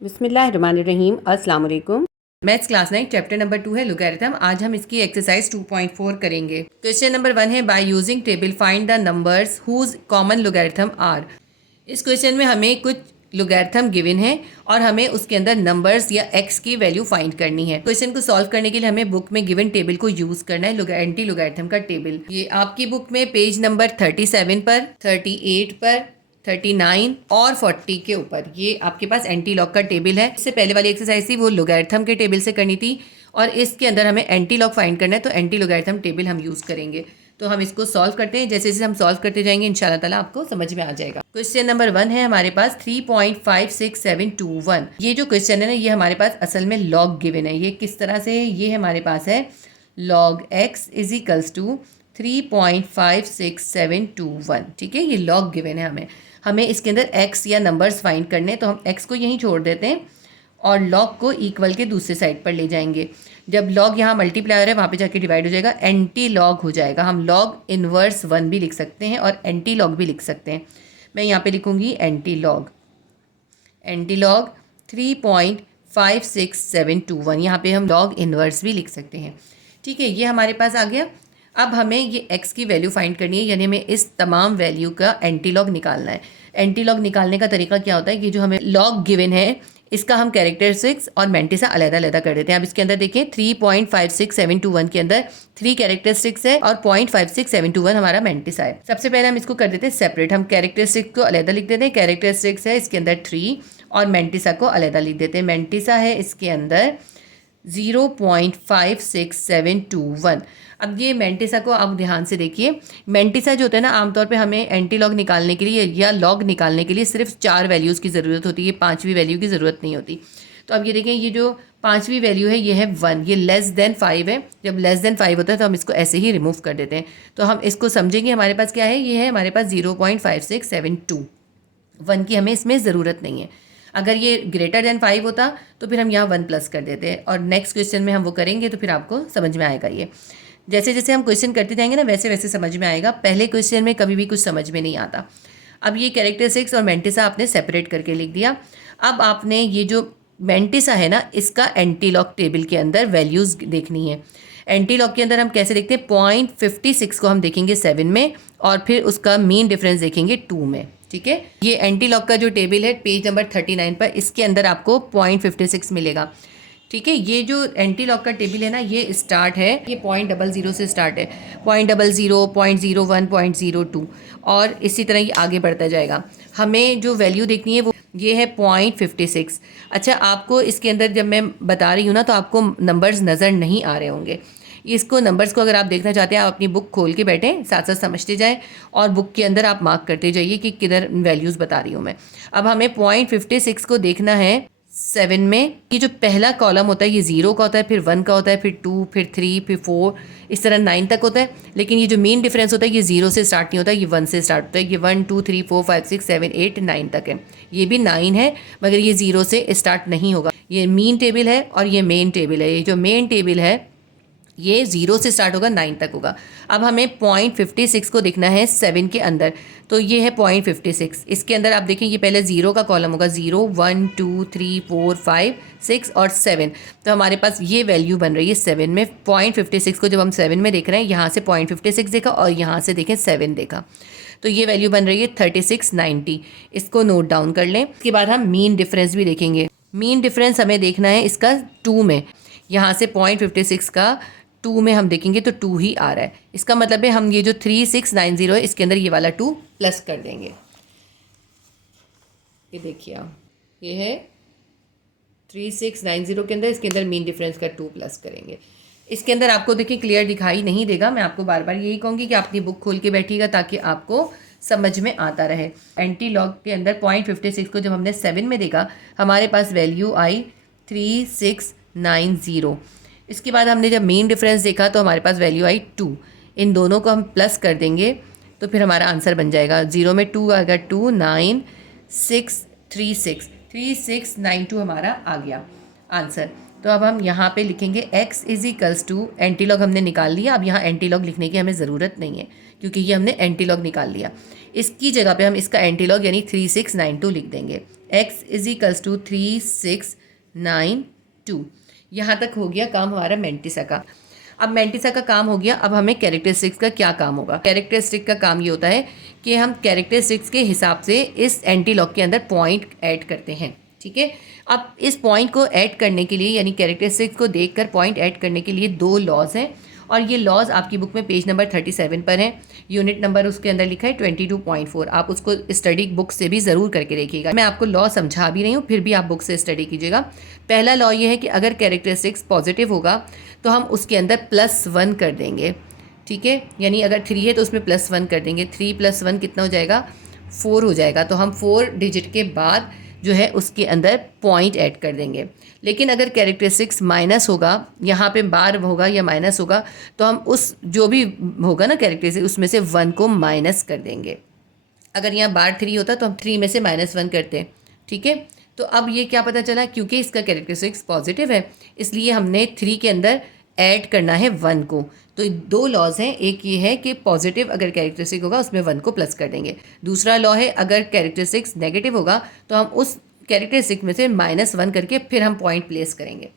बिस्मिल्लाहिर्रहमानिर्रहीम। अस्सलाम वालेकुम। मैथ्स क्लास 9 चैप्टर नंबर 2 है लोगैरिथम। आज हम इसकी एक्सरसाइज 2.4 करेंगे। क्वेश्चन नंबर 1 है by using table find the numbers whose common logarithm are. इस क्वेश्चन में हमें कुछ लोगैरिथम गिवन है और हमें उसके अंदर नंबर्स या एक्स की वैल्यू फाइंड करनी है। क्वेश्चन को सॉल्व करने के लिए हमें बुक में गिवन टेबल को यूज करना है, एंटी लोगैरिथम का टेबल। ये आपकी बुक में पेज नंबर 37 पर, 38 पर, 39 और 40 के ऊपर ये आपके पास एंटी लॉग का टेबल है। इससे पहले वाली एक्सरसाइज थी वो लोगैरिथम के टेबल से करनी थी और इसके अंदर हमें एंटी लॉग फाइंड करना है, तो एंटी लोगैरिथम टेबल हम यूज करेंगे। तो हम इसको सॉल्व करते हैं। जैसे जैसे हम सॉल्व करते जाएंगे इंशाल्लाह ताला आपको समझ में आ जाएगा। क्वेश्चन नंबर 1 है हमारे पास 3.56721। ये जो क्वेश्चन है ना ये हमारे पास असल में लॉग गिवन है। ये किस तरह से है, ये हमारे पास है log x is equals to 3.56721। ठीक है, ये लॉग गिवन है। हमें इसके अंदर x या नंबर्स फाइंड करने, तो हम x को यहीं छोड़ देते हैं और लॉग को इक्वल के दूसरे साइड पर ले जाएंगे। जब लॉग यहाँ मल्टीप्लायर है वहाँ पे जाके डिवाइड हो जाएगा, एंटी लॉग हो जाएगा। हम लॉग इनवर्स 1 भी लिख सकते हैं और एंटी लॉग भी लिख सकते हैं। मैं यहाँ पे लिखूँगी एंटी लॉग 3.56721। यहाँ पे हम लॉग इनवर्स भी लिख सकते हैं। ठीक है, ये हमारे पास आ गया। अब हमें ये x की वैल्यू फाइंड करनी है, यानी हमें इस तमाम वैल्यू का एंटी लॉग निकालना है। एंटी लॉग निकालने का तरीका क्या होता है कि जो हमें लॉग गिवन है इसका हम कैरेक्टरिस्टिक्स और मैंटिसा अलग-अलग कर देते हैं। अब इसके अंदर देखें 3.56721 के अंदर 3 कैरेक्टरिस्टिक्स है और 0.56721 हमारा मैंटिसा है। सबसे पहले हम इसको कर देते हैं सेपरेट। हम कैरेक्टरिस्टिक्स को अलग लिख देते हैं। कैरेक्टरिस्टिक्स है इसके अंदर 3 और मैंटिसा को अलग लिख देते हैं। मैंटिसा है इसके अंदर 0.56721। अब ये मैंटिसा को आप ध्यान से देखिए। मैंटिसा जो होता है ना, आमतौर पे हमें एंटी लॉग निकालने के लिए या लॉग निकालने के लिए सिर्फ 4 वैल्यूज़ की ज़रूरत होती है, 5वीं वैल्यू की ज़रूरत नहीं होती। तो अब ये देखें, ये जो 5वीं वैल्यू है ये है 1, ये लेस देन 5 है। जब लेस देन 5 होता है तो हम इसको ऐसे ही रिमूव कर देते हैं। तो हम इसको समझेंगे हमारे पास क्या है, ये है हमारे पास 0.5672। 1 की हमें इसमें ज़रूरत नहीं है। अगर ये ग्रेटर देन 5 होता तो फिर हम यहाँ 1 प्लस कर देते हैं और नेक्स्ट क्वेश्चन में हम वो करेंगे तो फिर आपको समझ में आएगा। ये जैसे जैसे हम क्वेश्चन करते जाएंगे ना वैसे वैसे समझ में आएगा। पहले क्वेश्चन में कभी भी कुछ समझ में नहीं आता। अब ये कैरेक्टरिस्टिक्स और मैंटिसा आपने सेपरेट करके लिख दिया। अब आपने ये जो मैंटिसा है ना इसका एंटी लॉग टेबल के अंदर वैल्यूज़ देखनी है। एंटी लॉग के अंदर हम कैसे देखते हैं, 0.56 को हम देखेंगे 7 में और फिर उसका मीन डिफरेंस देखेंगे 2 में। ठीक है, ये एंटी लॉग का जो टेबल है पेज नंबर 39 पर, इसके अंदर आपको 0.56 मिलेगा। ठीक है, ये जो एंटी लॉग का टेबल है ना ये स्टार्ट है, ये 0.00 से स्टार्ट है, 0.00, 0.01, 0.02 और इसी तरह ये आगे बढ़ता जाएगा। हमें जो वैल्यू देखनी है वो ये है 0.56। अच्छा, आपको इसके अंदर जब मैं बता रही हूँ ना तो आपको नंबर्स नज़र नहीं आ रहे होंगे। इसको नंबर्स को अगर आप देखना चाहते हैं आप अपनी बुक खोल के बैठें, साथ साथ समझते जाएं और बुक के अंदर आप मार्क करते जाइए कि किधर वैल्यूज़ बता रही हूँ मैं। अब हमें 0.56 को देखना है 7 में। ये जो पहला कॉलम होता है ये 0 का होता है, फिर 1 का होता है, फिर 2, फिर 3, फिर 4, इस तरह 9 तक होता है। लेकिन ये जो मेन डिफरेंस होता है ये 0 से स्टार्ट नहीं होता, ये 1 से स्टार्ट होता है। ये 1 2 3 4 5 6 7 8 9 तक है। ये भी 9 है मगर ये 0 से स्टार्ट नहीं होगा। ये मीन टेबल है और ये मेन टेबल है। ये जो मेन टेबल है ये 0 से स्टार्ट होगा 9 तक होगा। अब हमें 0.56 को देखना है 7 के अंदर, तो ये है 0.56। इसके अंदर आप देखें ये पहले 0 का कॉलम होगा, 0 1 2 3 4 5 6 और 7। तो हमारे पास ये वैल्यू बन रही है 7 में। 0.56 को जब हम 7 में देख रहे हैं, यहाँ से 0.56 देखा और यहाँ से देखें 7 देखा, तो ये वैल्यू बन रही है 3690। इसको नोट डाउन कर लें। इसके बाद हम मीन डिफरेंस भी देखेंगे। मीन डिफरेंस हमें देखना है इसका 2 में। यहाँ से 0.56 का 2 में हम देखेंगे तो 2 ही आ रहा है। इसका मतलब है हम ये जो 3690 है इसके अंदर ये वाला 2 प्लस कर देंगे। ये देखिए आप, ये है 3690 के अंदर, इसके अंदर मीन डिफरेंस का 2 प्लस करेंगे। इसके अंदर आपको देखिए क्लियर दिखाई नहीं देगा। मैं आपको बार बार यही कहूँगी कि आप अपनी बुक खोल के बैठिएगा ताकि आपको समझ में आता रहे। एंटी लॉग के अंदर 0.56 को जब हमने 7 में देखा हमारे पास वैल्यू आई 3690। इसके बाद हमने जब मेन डिफरेंस देखा तो हमारे पास वैल्यू आई 2। इन दोनों को हम प्लस कर देंगे तो फिर हमारा आंसर बन जाएगा। 0 में 2 आएगा 2 9 6 3 6 3692 हमारा आ गया आंसर। तो अब हम यहाँ पे लिखेंगे x is equals to, anti log हमने निकाल लिया। अब यहाँ एंटी लॉग लिखने की हमें ज़रूरत नहीं है क्योंकि ये हमने एंटी लॉग निकाल लिया। इसकी जगह पे हम इसका एंटी लॉग यानी 3692 लिख देंगे। x is equals to 3692। यहाँ तक हो गया काम हमारा मेंटिसा का। अब मेंटिसा का काम हो गया, अब हमें कैरेक्टरिस्टिक्स का क्या काम होगा। कैरेक्टरिस्टिक का काम ये होता है कि हम कैरेक्टरिस्टिक्स के हिसाब से इस एंटी लॉग के अंदर पॉइंट ऐड करते हैं। ठीक है, अब इस पॉइंट को ऐड करने के लिए यानी कैरेक्टरिस्टिक्स को देखकर पॉइंट ऐड करने के लिए दो लॉज हैं, और ये लॉज आपकी बुक में पेज नंबर 37 पर है। यूनिट नंबर उसके अंदर लिखा है 22.4। आप उसको स्टडी बुक से भी ज़रूर करके देखिएगा। मैं आपको लॉ समझा भी रही हूँ, फिर भी आप बुक से स्टडी कीजिएगा। पहला लॉ ये है कि अगर कैरेक्टरिस्टिक्स पॉजिटिव होगा तो हम उसके अंदर +1 कर देंगे। ठीक है, यानी अगर 3 है तो उसमें +1 कर देंगे। 3 + 1 कितना हो जाएगा, 4 हो जाएगा। तो हम 4 डिजिट के बाद जो है उसके अंदर पॉइंट ऐड कर देंगे। लेकिन अगर कैरेक्टरिस्टिक्स माइनस होगा, यहाँ पे बार होगा या माइनस होगा, तो हम उस जो भी होगा ना कैरेक्टरिस्टिक उसमें से 1 को माइनस कर देंगे। अगर यहाँ बार 3 होता तो हम 3 में से -1 करते। ठीक है, तो अब ये क्या पता चला, क्योंकि इसका कैरेक्टरिस्टिक्स पॉजिटिव है इसलिए हमने 3 के अंदर ऐड करना है 1 को। तो दो लॉज हैं, एक ये है कि पॉजिटिव अगर कैरेक्टरिस्टिक होगा उसमें 1 को प्लस कर देंगे। दूसरा लॉ है अगर कैरेक्टरिस्टिक्स नेगेटिव होगा तो हम उस कैरेक्टरिस्टिक में से -1 करके फिर हम पॉइंट प्लेस करेंगे।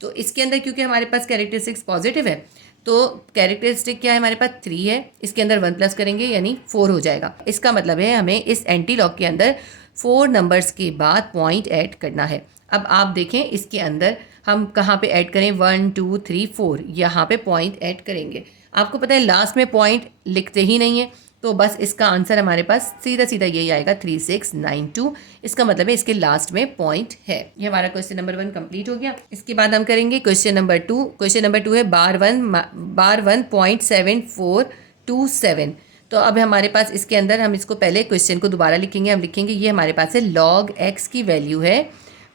तो इसके अंदर क्योंकि हमारे पास कैरेक्टरिस्टिक्स पॉजिटिव है तो कैरेक्टरिस्टिक क्या है, हमारे पास 3 है, इसके अंदर 1 प्लस करेंगे यानी 4 हो जाएगा। इसका मतलब है हमें इस एंटी लॉग के अंदर 4 नंबर्स के बाद पॉइंट ऐड करना है। अब आप देखें इसके अंदर हम कहाँ पे ऐड करें, 1 2 3 4 यहाँ पे पॉइंट ऐड करेंगे। आपको पता है लास्ट में पॉइंट लिखते ही नहीं है, तो बस इसका आंसर हमारे पास सीधा सीधा यही आएगा 3692। इसका मतलब है इसके लास्ट में पॉइंट है। ये हमारा क्वेश्चन नंबर 1 कंप्लीट हो गया। इसके बाद हम करेंगे क्वेश्चन नंबर 2। क्वेश्चन नंबर 2 है बार 1.7427। तो अब हमारे पास इसके अंदर हम इसको पहले क्वेश्चन को दोबारा लिखेंगे। हम लिखेंगे ये हमारे पास है log x की वैल्यू है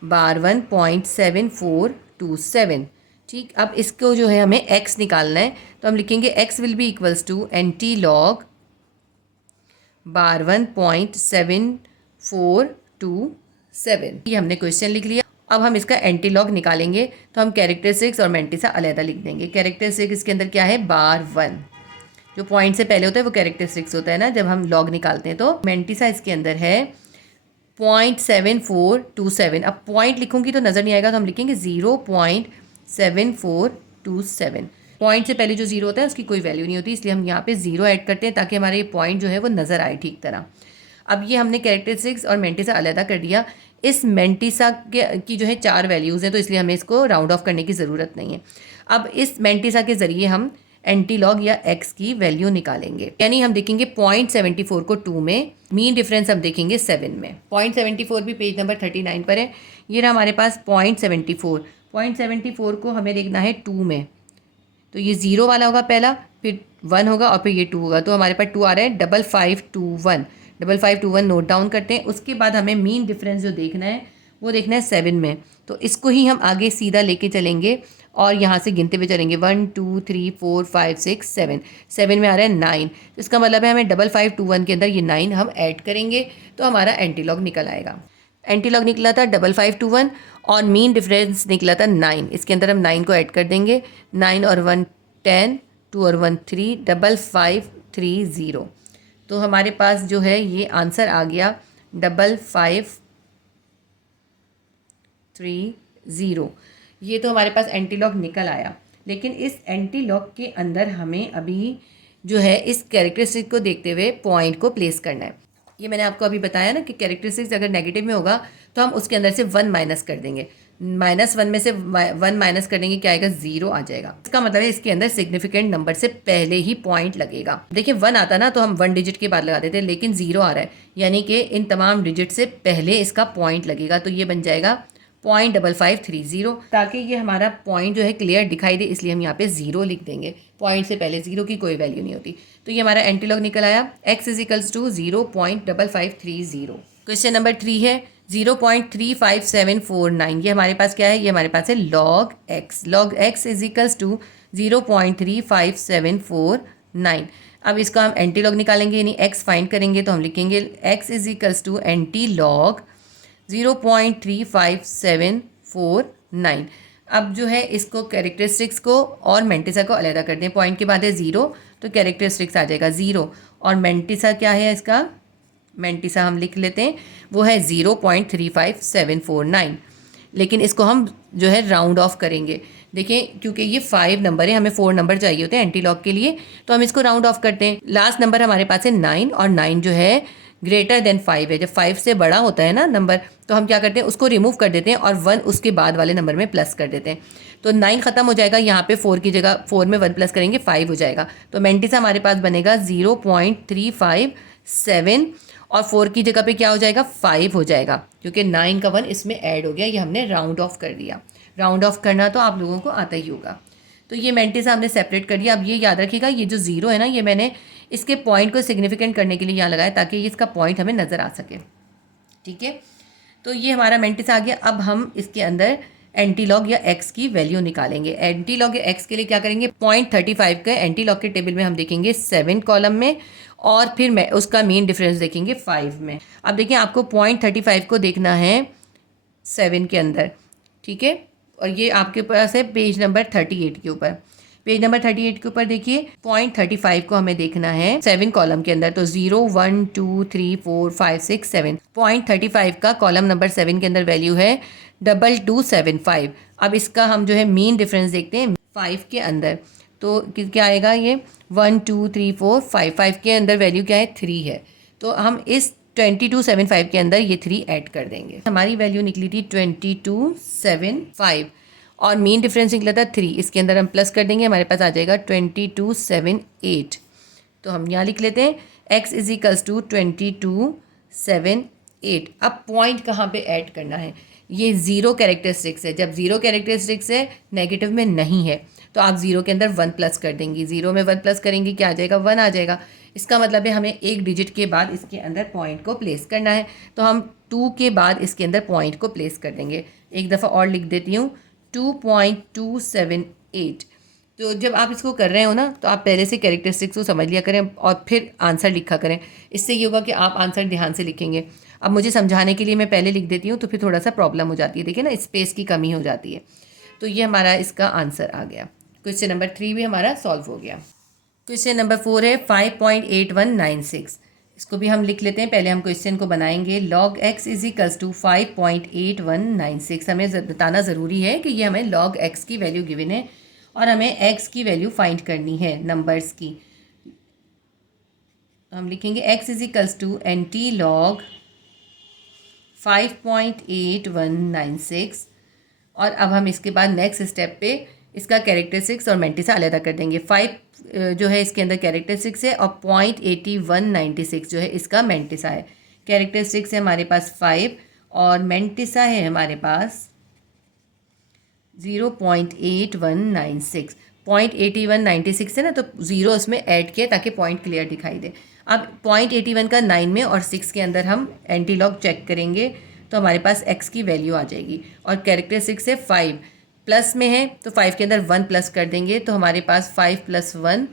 बार 1.7427। ठीक, अब इसको जो है हमें x निकालना है, तो हम लिखेंगे x will be equals to anti log bar 1.7427। ये हमने क्वेश्चन लिख लिया। अब हम इसका एंटी लॉग निकालेंगे, तो हम कैरेक्टरिस्टिक्स और मेंटिसा अलग लिख देंगे। कैरेक्टरिस्टिक्स इसके अंदर क्या है, बार 1, जो पॉइंट से पहले होता है वो कैरेक्टरिस्टिक्स होता है ना जब हम लॉग निकालते हैं। तो मेंटिसा इसके अंदर है 0.7427। अब पॉइंट लिखूंगी तो नज़र नहीं आएगा, तो हम लिखेंगे 0.7427। पॉइंट से पहले जो 0 होता है उसकी कोई वैल्यू नहीं होती, इसलिए हम यहाँ पे 0 ऐड करते हैं ताकि हमारा ये पॉइंट जो है वो नज़र आए ठीक तरह। अब ये हमने कैरेक्टरिस्टिक्स और मेंटिसा अलग कर दिया। इस मेंटिसा की जो है 4 वैल्यूज़ हैं, तो इसलिए हमें इसको राउंड ऑफ करने की ज़रूरत नहीं है। अब इस मेंटिसा के ज़रिए हम एंटी लॉग या x की वैल्यू निकालेंगे। यानी हम देखेंगे 0.74 को 2 में, मीन डिफरेंस हम देखेंगे 7 में। 0.74 भी पेज नंबर 39 पर है। ये रहा हमारे पास 0.74 को हमें देखना है 2 में, तो ये 0 वाला होगा पहला, फिर 1 होगा और फिर ये 2 होगा। तो हमारे पास 2 आ रहा है 5521। 5521 नोट डाउन करते हैं। उसके बाद हमें मीन डिफरेंस जो देखना है वो देखना है 7 में, तो इसको ही हम आगे सीधा लेके चलेंगे और यहाँ से गिनते हुए चलेंगे 1 2 3 4 5 6 7। 7 में आ रहा है 9, तो इसका मतलब है हमें 5521 के अंदर ये 9 हम ऐड करेंगे तो हमारा एंटी लॉग निकल आएगा। एंटी लॉग निकला था 5521 और मीन डिफरेंस निकला था 9। इसके अंदर हम 9 को ऐड कर देंगे। 9 और 1 10, 2 और 1 3, 5530। तो हमारे पास जो है ये आंसर आ गया 5530। ये तो हमारे पास एंटी लॉग निकल आया। लेकिन इस एंटी लॉग के अंदर हमें अभी जो है इस कैरेक्टरिस्टिक को देखते हुए पॉइंट को प्लेस करना है। ये मैंने आपको अभी बताया ना कि कैरेक्टरिस्टिक्स अगर नेगेटिव में होगा तो हम उसके अंदर से 1 माइनस कर देंगे। -1 में से 1 माइनस कर देंगे, क्या आएगा, 0 आ जाएगा। इसका मतलब है इसके अंदर सिग्निफिकेंट नंबर से पहले ही पॉइंट लगेगा। देखिए 1 आता ना तो हम 1 डिजिट के बाद लगा देते, लेकिन 0 आ रहा है यानी कि इन तमाम डिजिट से पहले इसका पॉइंट लगेगा। तो ये बन जाएगा 0.5530, ताकि ये हमारा पॉइंट जो है क्लियर दिखाई दे, इसलिए हम यहाँ पे 0 लिख देंगे। पॉइंट से पहले 0 की कोई वैल्यू नहीं होती। तो ये हमारा एंटी लॉग निकल आया x is equals to 0.5530। Question number 3 है 0.35749। ये हमारे पास क्या है, ये हमारे पास है log x। log x is equals to 0.35749। अब इसका हम एंटी लॉग निकालेंगे यानी x फाइंड करेंगे, तो हम लिखेंगे x is equals to anti log 0.35749। अब जो है इसको कैरेक्टरिस्टिक्स को और मेंटिसा को अलग कर दें। पॉइंट के बाद है 0 तो कैरेक्टरिस्टिक्स आ जाएगा 0 और मेंटिसा क्या है इसका मेंटिसा हम लिख लेते हैं, वो है 0.35749, लेकिन इसको हम जो है राउंड ऑफ करेंगे। देखिए क्योंकि ये 5 नंबर है, हमें 4 नंबर चाहिए होते हैं एंटी लॉग के लिए, तो हम इसको राउंड ऑफ करते हैं। लास्ट नंबर हमारे पास है 9, और 9 जो है ग्रेटर देन 5 है। जब 5 से बड़ा होता है ना नंबर, तो हम क्या करते हैं, उसको रिमूव कर देते हैं और 1 उसके बाद वाले नंबर में प्लस कर देते हैं। तो 9 खत्म हो जाएगा, यहाँ पे 4 की जगह 4 में 1 प्लस करेंगे 5 हो जाएगा। तो मेंटिसा हमारे पास बनेगा 0.357, और 4 की जगह पे क्या हो जाएगा, 5 हो जाएगा, क्योंकि 9 का 1 इसमें ऐड हो गया। ये हमने राउंड ऑफ कर दिया। राउंड ऑफ करना तो आप लोगों को आता ही होगा। तो ये मेंटिसा हमने सेपरेट कर दिया। अब ये याद रखिएगा, ये जो 0 है ना, ये मैंने इसके पॉइंट को सिग्निफिकेंट करने के लिए यहाँ लगाया, ताकि इसका पॉइंट हमें नज़र आ सके। ठीक है, तो ये हमारा मेंटिसा आ गया। अब हम इसके अंदर एंटीलॉग या एक्स की वैल्यू निकालेंगे। एंटीलॉग या एक्स के लिए क्या करेंगे, 0.35 के एंटीलॉग के टेबल में हम देखेंगे 7 कॉलम में, और फिर मैं उसका मीन डिफरेंस देखेंगे 5 में। अब देखिए आपको 0.35 को देखना है 7 के अंदर, ठीक है, और ये आपके पास है पेज नंबर 38 के ऊपर। पेज नंबर 38 के ऊपर देखिए 0.35 को हमें देखना है 7 कॉलम के अंदर। तो 0 1 2 3 4 5 6 7, 0.35 का कॉलम नंबर 7 के अंदर वैल्यू है 2275। अब इसका हम जो है मीन डिफरेंस देखते हैं 5 के अंदर। तो क्या आएगा, ये 1 2 3 4 5, 5 के अंदर वैल्यू क्या है, 3 है। तो हम इस 2275 के अंदर ये 3 ऐड कर देंगे। हमारी वैल्यू निकली थी 2275, और मीन डिफरेंस निकला था 3। इसके अंदर हम प्लस कर देंगे, हमारे पास आ जाएगा 2278। तो हम यहाँ लिख लेते हैं x इज इक्वल्स टू 2278। अब पॉइंट कहाँ पे ऐड करना है, ये 0 कैरेक्टरिस्टिक्स है। जब 0 कैरेक्टरिस्टिक्स है, नेगेटिव में नहीं है, तो आप 0 के अंदर 1 प्लस कर देंगी। 0 में 1 प्लस करेंगी, क्या आ जाएगा, 1 आ जाएगा। इसका मतलब है हमें एक डिजिट के बाद इसके अंदर पॉइंट को प्लेस करना है। तो हम 2 के बाद इसके अंदर पॉइंट को प्लेस कर देंगे। एक दफ़ा और लिख देती हूँ, 2.278। तो जब आप इसको कर रहे हो ना, तो आप पहले से कैरेक्टरिस्टिक्स को समझ लिया करें और फिर आंसर लिखा करें। इससे ये होगा कि आप आंसर ध्यान से लिखेंगे। अब मुझे समझाने के लिए मैं पहले लिख देती हूँ, तो फिर थोड़ा सा प्रॉब्लम हो जाती है, देखिए ना, स्पेस की कमी हो जाती है। तो ये हमारा इसका आंसर आ गया। क्वेश्चन नंबर 3 भी हमारा सॉल्व हो गया। क्वेश्चन नंबर 4 है 5.8196। इसको भी हम लिख लेते हैं। पहले हम क्वेश्चन को बनाएंगे। log x is equals to 5.8196। हमें बताना ज़रूरी है कि ये हमें log x की वैल्यू गिवन है, और हमें x की वैल्यू फाइंड करनी है नंबर्स की। हम लिखेंगे x is equals to anti log 5.8196, और अब हम इसके बाद नेक्स्ट स्टेप पे इसका कैरेक्टरिस्टिक्स और मेंटिसा अलग कर देंगे। 5 जो है इसके अंदर कैरेक्टरिस्टिक्स है, और 0.8196 जो है इसका मेंटिसा है। कैरेक्टरिस्टिक्स है हमारे पास 5, और मेंटिसा है हमारे पास 0.8196। 0.8196 है ना, तो 0 इसमें ऐड किया ताकि पॉइंट क्लियर दिखाई दे। अब 0.81 का 9 में और 6 के अंदर हम एंटीलॉग चेक करेंगे, तो हमारे पास x की वैल्यू आ जाएगी। और कैरेक्टरिस्टिक्स है 5, प्लस में है तो 5 के अंदर 1 प्लस कर देंगे, तो हमारे पास 5 + 1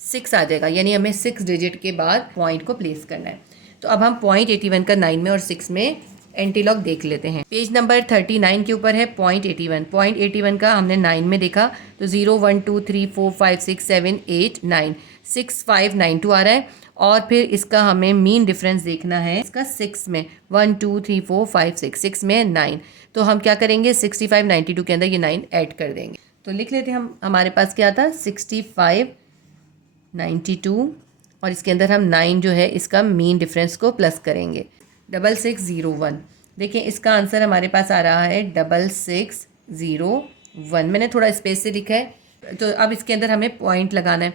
6 आ जाएगा। यानी हमें 6 डिजिट के बाद पॉइंट को प्लेस करना है। तो अब हम 0.81 का 9 में और 6 में एंटीलॉग देख लेते हैं। पेज नंबर 39 के ऊपर है 0.81। 0.81 का हमने 9 में देखा, तो 0 1 2 3 4 5 6 7 8 9 6 5 9 2 आ रहा है। और फिर इसका हमें मीन डिफरेंस देखना है इसका 6 में, 1 2 3 4 5 6, 6 में 9। तो हम क्या करेंगे, 65 92 के अंदर ये 9 ऐड कर देंगे। तो लिख लेते हैं हम, हमारे पास क्या था 65 92, और इसके अंदर हम 9 जो है इसका मीन डिफरेंस को प्लस करेंगे। 6601। देखिए इसका आंसर हमारे पास आ रहा है 6601। मैंने थोड़ा स्पेस से लिखा है। तो अब इसके अंदर हमें पॉइंट लगाना है।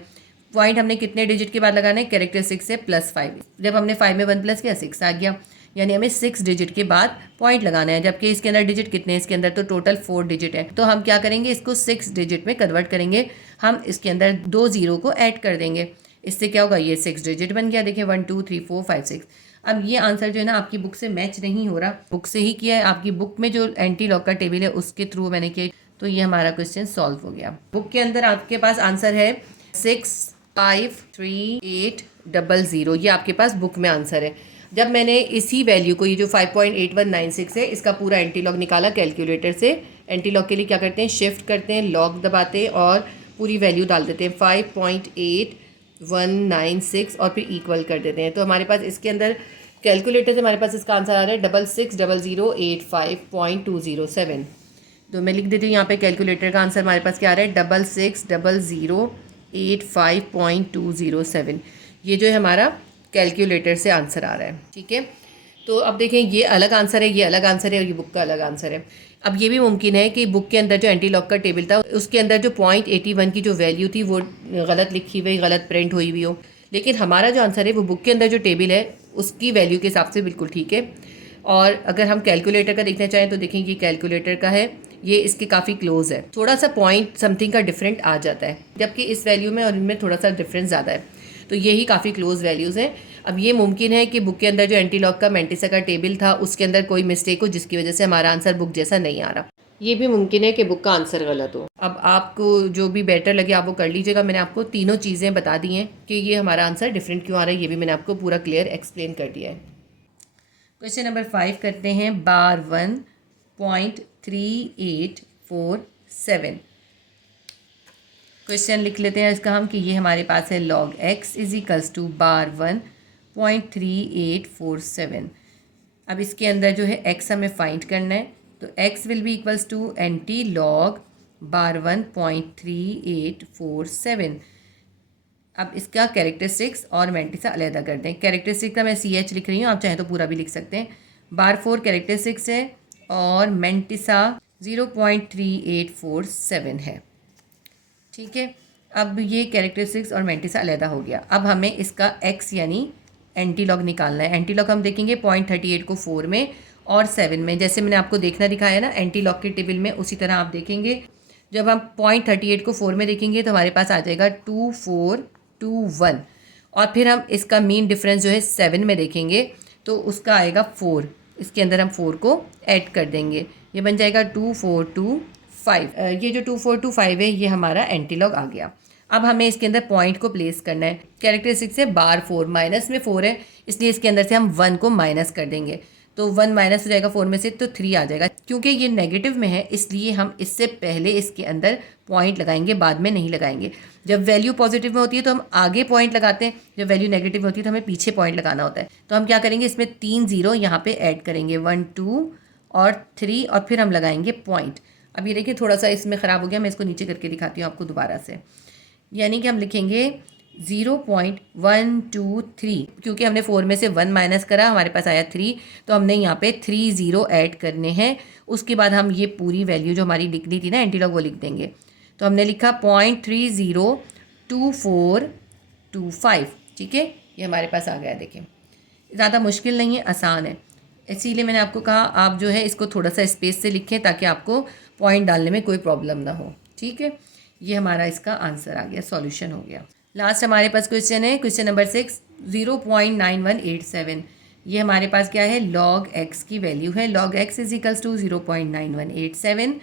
पॉइंट हमने कितने डिजिट के बाद लगाना है, कैरेक्टरिस्टिक्स से +5। जब हमने 5 में 1 प्लस किया 6 आ गया, यानी हमें 6 डिजिट के बाद पॉइंट लगाना है। जबकि इसके अंदर डिजिट कितने हैं, इसके अंदर तो टोटल 4 डिजिट है। तो हम क्या करेंगे, इसको 6 डिजिट में कन्वर्ट करेंगे। हम इसके अंदर 2 0 को ऐड कर देंगे। इससे क्या होगा, ये 6 डिजिट बन गया। देखिए 1 2 3 4 5 6। अब ये आंसर जो है ना आपकी बुक से मैच नहीं हो रहा, बुक से ही किया है। आपकी बुक में जो एंटी लॉग का टेबल है उसके थ्रू मैंने किया, तो ये हमारा क्वेश्चन सॉल्व हो गया। बुक के अंदर आपके पास आंसर है 653800। ये आपके पास बुक में आंसर है। जब मैंने इसी वैल्यू को, ये जो 5.8196 है, इसका पूरा एंटी लॉग निकाला कैलकुलेटर से। एंटी लॉग के लिए क्या करते हैं, शिफ्ट करते हैं, लॉग दबाते हैं और पूरी वैल्यू डाल देते हैं 5.8196 और फिर इक्वल कर देते हैं। तो हमारे पास इसके अंदर कैलकुलेटर से हमारे पास इसका आंसर आ रहा है 660085.207। तो मैं लिख देती हूँ यहाँ पे कैलकुलेटर का आंसर हमारे पास क्या आ रहा है 660085.207। ये जो है हमारा कैलकुलेटर से आंसर आ रहा है। ठीक है, तो अब देखें ये अलग आंसर है, ये अलग आंसर है और ये बुक का अलग आंसर है। अब ये भी मुमकिन है कि बुक के अंदर जो एंटी लॉक का टेबल था उसके अंदर जो 0.81 की जो वैल्यू थी वो गलत लिखी हुई, गलत प्रिंट हुई हुई हो, लेकिन हमारा जो आंसर है वो बुक के अंदर जो टेबल है उसकी वैल्यू के हिसाब से बिल्कुल ठीक है। और अगर हम कैलकुलेटर का देखना चाहें तो देखें ये कैलकुलेटर का है, ये इसके काफ़ी क्लोज है, थोड़ा सा पॉइंट समथिंग का डिफरेंट आ जाता है, जबकि इस वैल्यू में और इनमें थोड़ा सा डिफरेंस ज़्यादा है। तो यही काफ़ी क्लोज वैल्यूज़ हैं। अब ये मुमकिन है कि बुक के अंदर जो एंटी लॉक का मेंटिसा का टेबल था उसके अंदर कोई मिस्टेक हो जिसकी वजह से हमारा आंसर बुक जैसा नहीं आ रहा। ये भी मुमकिन है कि बुक का आंसर गलत हो। अब आपको जो भी बेटर लगे आप वो कर लीजिएगा। मैंने आपको तीनों चीज़ें बता दी हैं कि ये हमारा आंसर डिफरेंट क्यों आ रहा है, ये भी मैंने आपको पूरा क्लियर एक्सप्लेन कर दिया है। क्वेश्चन नंबर 5 करते हैं। बार 1.3847। क्वेश्चन लिख लेते हैं इसका हम कि ये हमारे पास है log x is equals to bar 1.3847। अब इसके अंदर जो है x हमें फाइंड करना है, तो x will be equals to anti log bar 1.3847। अब इसका कैरेक्टरिस्टिक्स और मेंटिसा अलग कर दें। कैरेक्टरिस्टिक्स का मैं CH लिख रही हूँ, आप चाहें तो पूरा भी लिख सकते हैं। बार 4 कैरेक्टरिस्टिक्स है और मेंटिसा 0.3847 है। ठीक है, अब ये कैरेक्टरिस्टिक्स और मेंटिसा अलग हो गया। अब हमें इसका x यानी एंटी लॉग निकालना है। एंटी लॉग हम देखेंगे 0.38 को 4 में और 7 में, जैसे मैंने आपको देखना दिखाया ना एंटी लॉग के टेबल में, उसी तरह आप देखेंगे। जब हम 0.38 को 4 में देखेंगे तो हमारे पास आ जाएगा 2421 और फिर हम इसका मीन डिफरेंस जो है 7 में देखेंगे तो उसका आएगा 4। इसके अंदर हम 4 को ऐड कर देंगे, ये बन जाएगा 2425। ये जो 2425 है ये हमारा एंटी लॉग आ गया। अब हमें इसके अंदर पॉइंट को प्लेस करना है। कैरेक्टरिस्टिक से बार 4 माइनस में 4 है, इसलिए इसके अंदर से हम 1 को माइनस कर देंगे, तो 1 माइनस हो जाएगा 4 में से तो 3 आ जाएगा। क्योंकि ये नेगेटिव में है इसलिए हम इससे पहले इसके अंदर पॉइंट लगाएंगे, बाद में नहीं लगाएंगे। जब वैल्यू पॉजिटिव में होती है तो हम आगे पॉइंट लगाते हैं, जब वैल्यू नेगेटिव में होती है तो हमें पीछे पॉइंट लगाना होता है। तो हम क्या करेंगे, इसमें 3 0 यहाँ पे ऐड करेंगे, 1 2 और 3 और फिर हम लगाएंगे पॉइंट। अब ये देखिए थोड़ा सा इसमें ख़राब हो गया, मैं इसको नीचे करके दिखाती हूँ आपको दोबारा से। यानी कि हम लिखेंगे 0.123, क्योंकि हमने 4 में से 1 माइनस करा, हमारे पास आया 3, तो हमने यहाँ पे 3 0 ऐड करने हैं। उसके बाद हम ये पूरी वैल्यू जो हमारी लिखनी थी ना एंटी लॉग वो लिख देंगे। तो हमने लिखा 0.302425। ठीक है, ये हमारे पास आ गया। देखिए ज़्यादा मुश्किल नहीं है, आसान है, इसीलिए मैंने आपको कहा आप जो है इसको थोड़ा सा स्पेस से लिखें ताकि आपको पॉइंट डालने में कोई प्रॉब्लम ना हो। ठीक है, ये हमारा इसका आंसर आ गया, सॉल्यूशन हो गया। लास्ट हमारे पास क्वेश्चन है, क्वेश्चन नंबर 6, 0.9187। ये हमारे पास क्या है, log x की वैल्यू है। log x is equals to 0.9187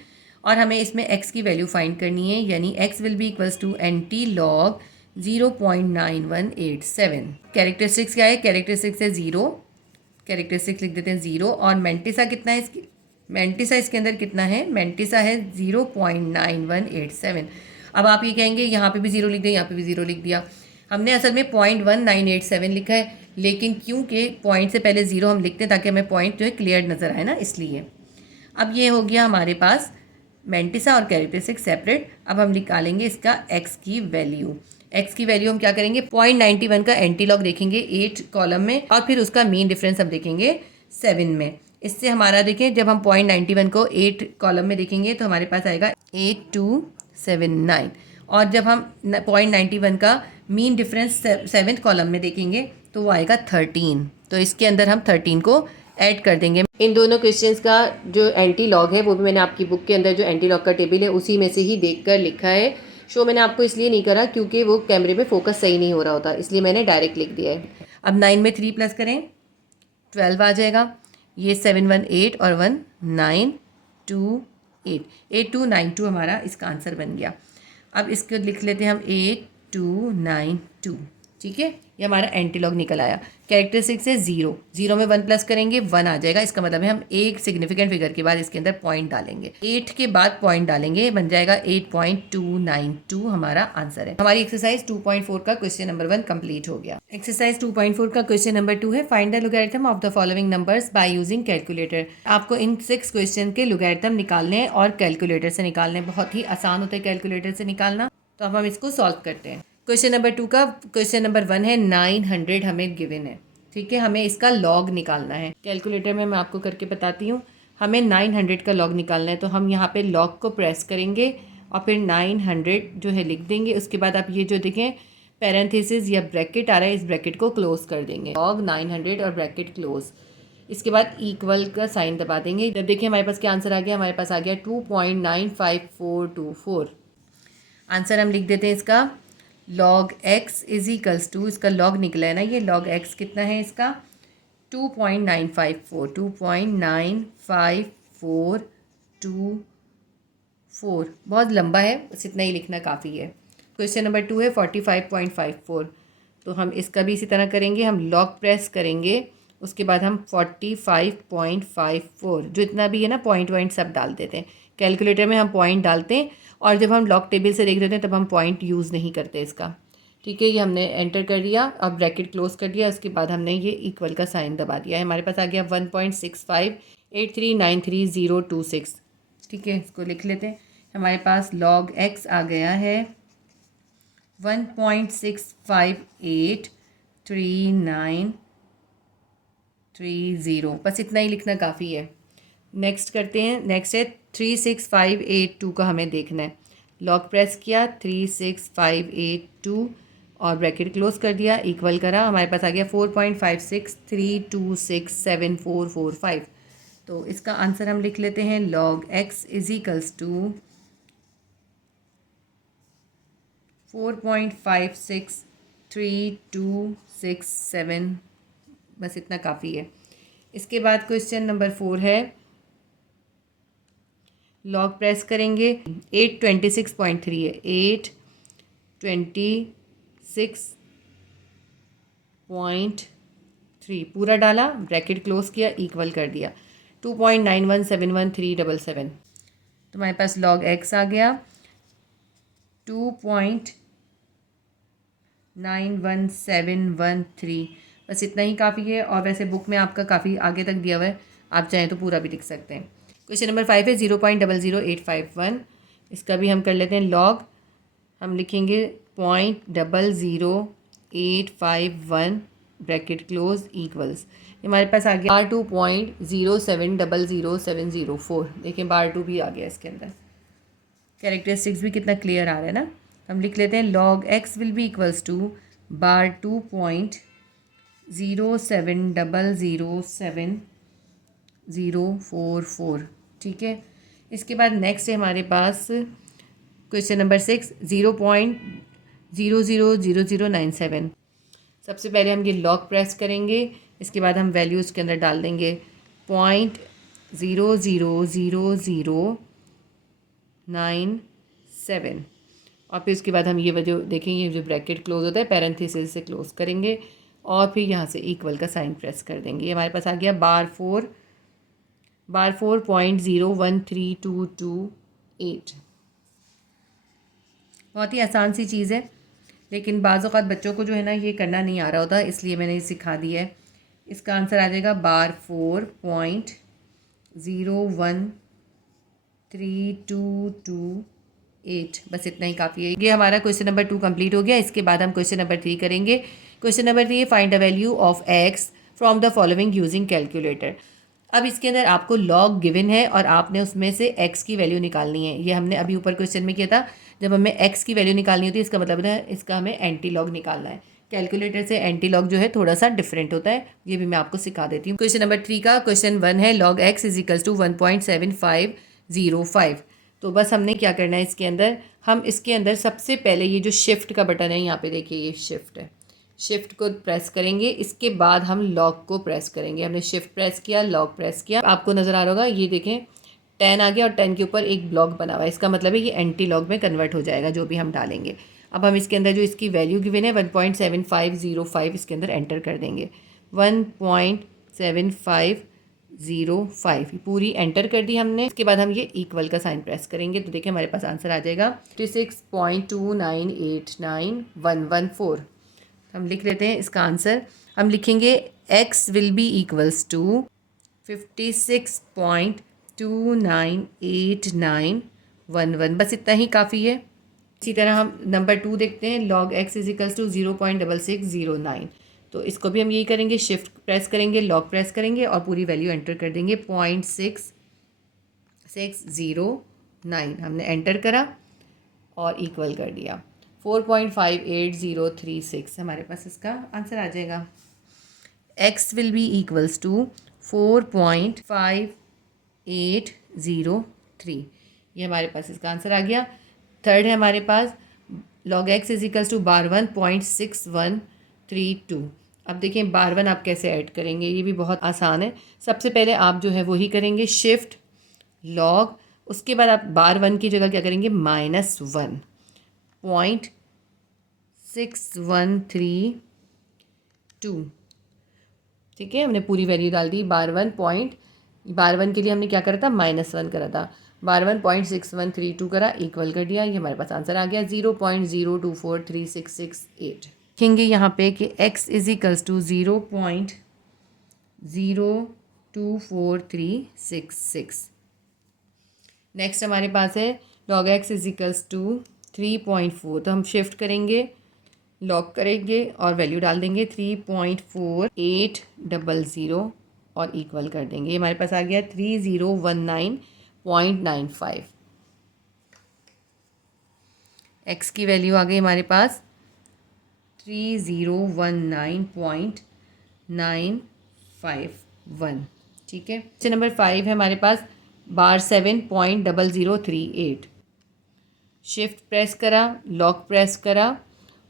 और हमें इसमें x की वैल्यू फाइंड करनी है, यानी x will be equals to anti log 0.9187। Characteristics क्या है, कैरेक्टरिस्टिक्स है 0, कैरेक्टरिस्टिक्स लिख देते हैं 0। और मेंटिसा कितना है इसकी, मेंटिसा इसके अंदर कितना है, मेंटिसा है 0.9187। अब आप ये कहेंगे यहाँ पे भी 0 लिख दिया, यहाँ पे भी 0 लिख दिया। हमने असल में 0.1987 लिखा है, लेकिन क्योंकि पॉइंट से पहले 0 हम लिखते हैं ताकि हमें पॉइंट जो है क्लियर नज़र आए ना, इसलिए। अब ये हो गया हमारे पास मेंटिसा और कैरेक्टरिस्टिक सेपरेट। अब हम निकालेंगे इसका x की वैल्यू। x की वैल्यू हम क्या करेंगे, 0.91 का एंटी लॉग देखेंगे 8 कॉलम में और फिर उसका मीन डिफरेंस हम देखेंगे 7 में। इससे हमारा देखें जब हम 0.91 को 8 कॉलम में देखेंगे तो हमारे पास आएगा 8279 और जब हम 0.91 का मीन डिफरेंस 7th कॉलम में देखेंगे तो वो आएगा 13। तो इसके अंदर हम 13 को ऐड कर देंगे। इन दोनों क्वेश्चंस का जो एंटी लॉग है वो भी मैंने आपकी बुक के अंदर जो एंटी लॉग का टेबल है उसी में से ही देखकर लिखा है। शो मैंने आपको इसलिए नहीं करा क्योंकि वो कैमरे में फोकस सही नहीं हो रहा होता, इसलिए मैंने डायरेक्ट लिख दिया है। अब 9 में 3 प्लस करें 12 आ जाएगा। ये 718 और 1928, 8292 हमारा इसका आंसर बन गया। अब इसको लिख लेते हैं हम 8292। ठीक है, ये हमारा एंटी लॉग निकल आया। कैरेक्टरिस्टिक्स है 0, 0 में 1 प्लस करेंगे 1 आ जाएगा। इसका मतलब है हम एक सिग्निफिकेंट फिगर के बाद इसके अंदर पॉइंट डालेंगे, 8 के बाद पॉइंट डालेंगे, बन जाएगा 8.292 हमारा आंसर है। हमारी एक्सरसाइज 2.4 का क्वेश्चन नंबर 1 कंप्लीट हो गया। एक्सरसाइज 2.4 का क्वेश्चन नंबर 2 है find the logarithm of the following numbers by using calculator. आपको इन 6 क्वेश्चन के लोगैरिथम निकालने हैं और कैलकुलेटर से निकालने हैं। बहुत ही आसान होता है कैलकुलेटर से निकालना। तो अब हम इसको सॉल्व करते हैं। क्वेश्चन नंबर 2 का क्वेश्चन नंबर 1 है 900 हमें गिवन है। ठीक है, हमें इसका लॉग निकालना है। कैलकुलेटर में मैं आपको करके बताती हूँ। हमें 900 का लॉग निकालना है, तो हम यहाँ पे लॉग को प्रेस करेंगे और फिर 900 जो है लिख देंगे। उसके बाद आप ये जो देखें पैरेंथेसिस या ब्रैकेट आ रहा है, इस ब्रैकेट को क्लोज कर देंगे। लॉग 900 और ब्रैकेट क्लोज। इसके बाद इक्वल का साइन दबा देंगे। जब देखिए हमारे पास क्या आंसर आ गया, हमारे पास आ गया 2.95424। आंसर हम लिख देते हैं इसका log x is equals to, इसका log निकला है ना, ये log x कितना है इसका 2.954 बहुत लंबा है, बस इतना ही लिखना काफ़ी है। क्वेश्चन नंबर 2 है 45.54, तो हम इसका भी इसी तरह करेंगे। हम log प्रेस करेंगे, उसके बाद हम 45.54 जो इतना भी है ना पॉइंट सब डाल देते हैं। कैलकुलेटर में हम पॉइंट डालते हैं और जब हम लॉग टेबल से देख रहे होते हैं तब हम पॉइंट यूज़ नहीं करते इसका। ठीक है, ये हमने एंटर कर दिया, अब ब्रैकेट क्लोज कर दिया। उसके बाद हमने ये इक्वल का साइन दबा दिया है। हमारे पास आ गया 1.6583933026। ठीक है, इसको लिख लेते हैं। हमारे पास log x आ गया है 1.6583930। बस इतना ही लिखना काफ़ी है। नेक्स्ट करते हैं। नेक्स्ट है 36582 का हमें देखना है। लॉग प्रेस किया 36582 और ब्रैकेट क्लोज कर दिया, इक्वल करा। हमारे पास आ गया 4.5632674445। तो इसका आंसर हम लिख लेते हैं log x is equals to 4.563267। बस इतना काफ़ी है। इसके बाद क्वेश्चन नंबर 4 है, लॉग प्रेस करेंगे 826.3 है, 826.3 पूरा डाला, ब्रैकेट क्लोज किया, इक्वल कर दिया 2.9171377। तो हमारे पास log x आ गया 2.91713। बस इतना ही काफ़ी है। और वैसे बुक में आपका काफ़ी आगे तक दिया हुआ है, आप चाहें तो पूरा भी लिख सकते हैं। क्वेश्चन नंबर 5 है 0.00851। इसका भी हम कर लेते हैं लॉग। हम लिखेंगे 0.00851 ब्रैकेट क्लोज इक्वल्स। हमारे पास आ गया बार 2.0700704। देखें बार 2 भी आ गया इसके अंदर। कैरेक्टरिस्टिक्स भी कितना क्लियर आ रहा है ना। हम लिख लेते हैं log x will be equals to bar 2.0707044। ठीक है, इसके बाद नेक्स्ट है हमारे पास क्वेश्चन नंबर 6 0.000097। सबसे पहले हम ये लॉग प्रेस करेंगे, इसके बाद हम वैल्यूज़ के अंदर डाल देंगे 0.00097 और फिर उसके बाद हम ये जो देखेंगे, जो ब्रैकेट क्लोज होता है पैरेंथेसिस से क्लोज करेंगे और फिर यहाँ से इक्वल का साइन प्रेस कर देंगे। हमारे पास आ गया बार 4.013228। बहुत ही आसान सी चीज़ है, लेकिन बाज़ औक़ात बच्चों को जो है ना ये करना नहीं आ रहा होता, इसलिए मैंने ये सिखा दिया है। इसका आंसर आ जाएगा बार 4.013228। बस इतना ही काफ़ी है। ये हमारा क्वेश्चन नंबर 2 कंप्लीट हो गया। इसके बाद हम क्वेश्चन नंबर 3 करेंगे। Question number 3 find the value of x from the following using calculator. अब इसके अंदर आपको लॉग गिवन है और आपने उसमें से x की वैल्यू निकालनी है। ये हमने अभी ऊपर क्वेश्चन में किया था। जब हमें x की वैल्यू निकालनी होती है, इसका मतलब है इसका हमें एंटी लॉग निकालना है। कैलकुलेटर से एंटी लॉग जो है थोड़ा सा डिफरेंट होता है, ये भी मैं आपको सिखा देती हूँ। क्वेश्चन नंबर 3 का क्वेश्चन 1 है log x is equals to 1.7505। तो बस हमने क्या करना है इसके अंदर, हम इसके अंदर सबसे पहले ये जो शिफ्ट का बटन है, यहाँ पे देखिए ये शिफ्ट है, शिफ्ट को प्रेस करेंगे। इसके बाद हम लॉग को प्रेस करेंगे। हमने शिफ्ट प्रेस किया, लॉग प्रेस किया, आपको नज़र आ रहा होगा ये देखें 10 आ गया और 10 के ऊपर एक ब्लॉक बना हुआ है। इसका मतलब है ये एंटी लॉग में कन्वर्ट हो जाएगा जो भी हम डालेंगे। अब हम इसके अंदर जो इसकी वैल्यू गिवन है 1.7505 इसके अंदर एंटर कर देंगे। 1.7505 पूरी एंटर कर दी हमने। इसके बाद हम ये इक्वल का साइन प्रेस करेंगे तो देखिए हमारे पास आंसर आ जाएगा 56.2989114। हम लिख लेते हैं इसका आंसर। हम लिखेंगे x will be equals to 56.29891। बस इतना ही काफ़ी है। इसी तरह हम नंबर 2 देखते हैं। log x is equals to 0.6609। तो इसको भी हम यही करेंगे, शिफ्ट प्रेस करेंगे, लॉग प्रेस करेंगे और पूरी वैल्यू एंटर कर देंगे। 0.6609 हमने एंटर करा और इक्वल कर दिया। 4.58036 हमारे पास इसका आंसर आ जाएगा। x will be equals to 4.5803। ये हमारे पास इसका आंसर आ गया। थर्ड है हमारे पास log x is equals to bar 1.6132। अब देखिए बार 1 आप कैसे ऐड करेंगे, ये भी बहुत आसान है। सबसे पहले आप जो है वही करेंगे शिफ्ट लॉग, उसके बाद आप बार 1 की जगह क्या करेंगे -1.6132। ठीक है, हमने पूरी वैल्यू डाल दी। बार 1 के लिए हमने क्या करा था -1 करा था। बार 1.6132 करा, इक्वल कर दिया। ये हमारे पास आंसर आ गया 0.0243668। लिखेंगे यहाँ पे कि x is equals to 0.024366। Next हमारे पास है log x is equals to 3.4। तो हम शिफ्ट करेंगे, लॉक करेंगे और वैल्यू डाल देंगे 3.4800 और इक्वल कर देंगे। ये हमारे पास आ गया 3019.95। x की वैल्यू आ गई हमारे पास 3019.951। ठीक है। क्वेश्चन नंबर 5 है हमारे पास बार 7.0038। शिफ्ट प्रेस करा, लॉक प्रेस करा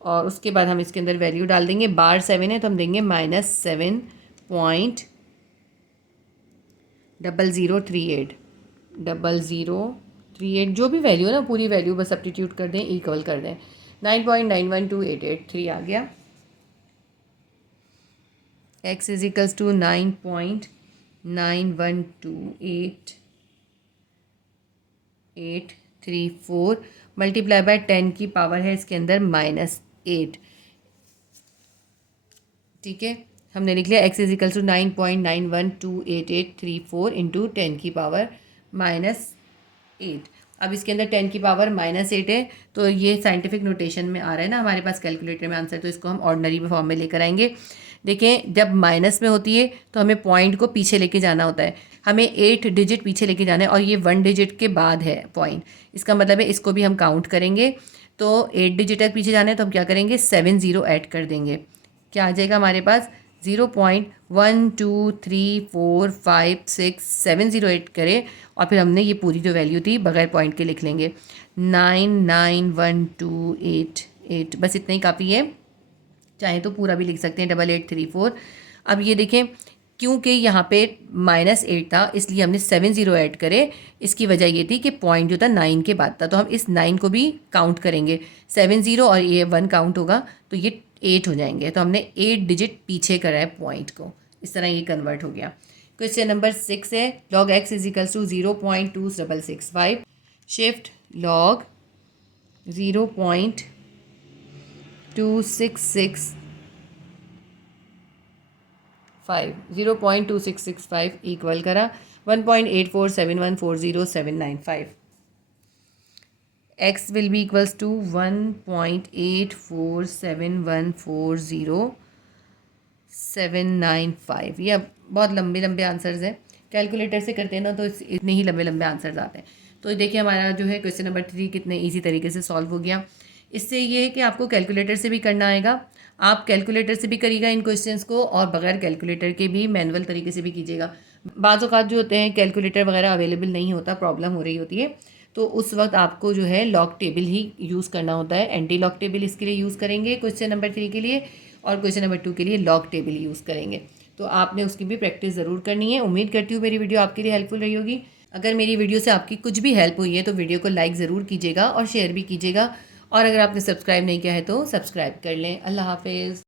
और उसके बाद हम इसके अंदर वैल्यू डाल देंगे। बार 7 है तो हम देंगे -7.0038 जो भी वैल्यू है ना पूरी वैल्यू बस सब्स्टिट्यूट कर दें, इक्वल कर दें। 9.912883 आ गया। x is equals to 9.912834 multiply by 10 की पावर है इसके अंदर -8। ठीक है, हमने लिख लिया x is equals to 9.912883 into 10 की पावर -8। अब इसके अंदर 10 की पावर -8 है तो ये साइंटिफिक नोटेशन में आ रहा है ना हमारे पास कैलकुलेटर में आंसर, तो इसको हम ऑर्डिनरी फॉर्म में लेकर आएंगे। देखें जब माइनस में होती है तो हमें पॉइंट को पीछे लेके जाना होता है, हमें 8 डिजिट पीछे लेके जाना है और ये 1 डिजिट के बाद है पॉइंट। इसका मतलब है इसको भी हम काउंट करेंगे तो 8 डिजिट तक पीछे जाना है तो हम क्या करेंगे 70 ऐड कर देंगे। क्या आ जाएगा हमारे पास 0.123456708 करें और फिर हमने ये पूरी जो वैल्यू थी बगैर पॉइंट के लिख लेंगे 991288। बस इतना ही काफ़ी है, चाहे तो पूरा भी लिख सकते हैं 8834। अब ये देखें क्योंकि यहाँ पे -8 था इसलिए हमने 70 ऐड करे। इसकी वजह ये थी कि पॉइंट जो था 9 के बाद था तो हम इस 9 को भी काउंट करेंगे। 70 और ये 1 काउंट होगा तो ये 8 हो जाएंगे, तो हमने 8 डिजिट पीछे करा है पॉइंट को, इस तरह ये कन्वर्ट हो गया। क्वेश्चन नंबर 6 है log x is equals to 0.2665। Shift log 0.2665 equal करा 1.847140,795। x will be equals to 1.847140,795। ये बहुत लंबे लंबे आंसर्स हैं, कैलकुलेटर से करते हैं ना तो इतने ही लंबे लंबे आंसर्स आते हैं। तो देखिए हमारा जो है क्वेश्चन नंबर 3 कितने इजी तरीके से सॉल्व हो गया। इससे ये है कि आपको कैलकुलेटर से भी करना आएगा, आप कैलकुलेटर से भी करिएगा इन क्वेश्चंस को और बगैर कैलकुलेटर के भी मैनुअल तरीके से भी कीजिएगा। बाज़ औक़ात जो होते हैं कैलकुलेटर वगैरह अवेलेबल नहीं होता, प्रॉब्लम हो रही होती है, तो उस वक्त आपको जो है लॉग टेबल ही यूज़ करना होता है। एंटी लॉग टेबल इसके लिए यूज़ करेंगे क्वेश्चन नंबर 3 के लिए और क्वेश्चन नंबर 2 के लिए लॉग टेबल यूज़ करेंगे। तो आपने उसकी भी प्रैक्टिस ज़रूर करनी है। उम्मीद करती हूँ मेरी वीडियो आपके लिए हेल्पफुल रही होगी। अगर मेरी वीडियो से आपकी कुछ भी हेल्प हुई है तो वीडियो को लाइक ज़रूर कीजिएगा और शेयर भी कीजिएगा और अगर आपने सब्सक्राइब नहीं किया है तो सब्सक्राइब कर लें। अल्लाह हाफिज़।